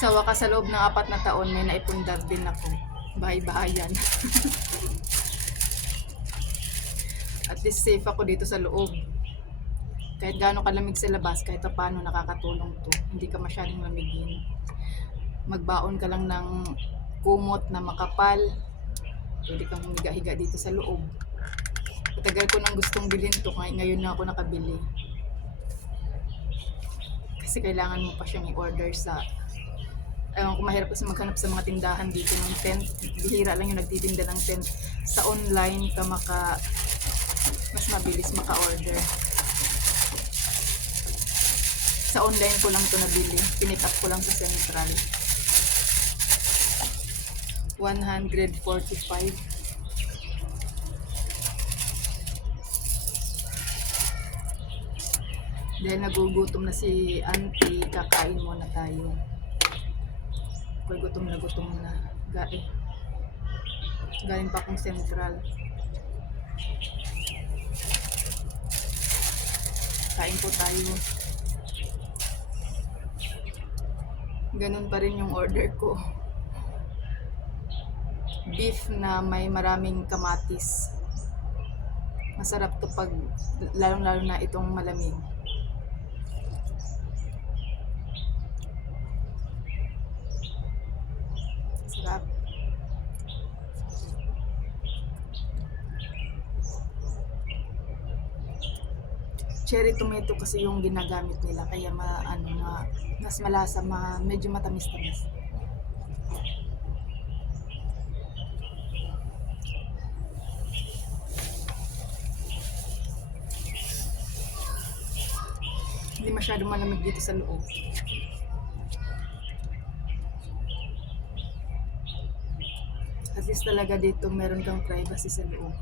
Sa wakas, sa loob ng 4 na taon, may naipundar din ako. Bahay-bahayan. At least safe ako dito sa loob. Kahit gaano kalamig sa labas, kahit paano nakakatulong to. Hindi ka masyadong lamigin. Magbaon ka lang ng kumot na makapal. Pwede kang humiga-higa dito sa loob. Matagal ko nang gustong bilhin to, ngayon na ako nakabili. Kasi kailangan mo pa siyang i-order sa... Ewan ko, mahirap kasi maghanap sa mga tindahan dito ng tent. Bihira lang yung nagtitinda ng tent. Sa online ka mas mabilis maka-order. Sa online ko lang to nabili. Pinick up ko lang sa Central. 145. Dahil nagugutom na si auntie, kakain muna tayo. Ako'y gutom na. Galing pa akong Central. Kain po tayo. Ganun pa rin yung order ko. Beef na may maraming kamatis. Masarap to pag lalong-lalo na itong malamig. Sarap. Cherry tomato kasi yung ginagamit nila, kaya mas malasa, medyo matamis-tamis. Hindi masyadong malamig dito sa loob. At least talaga dito meron kang privacy sa loob.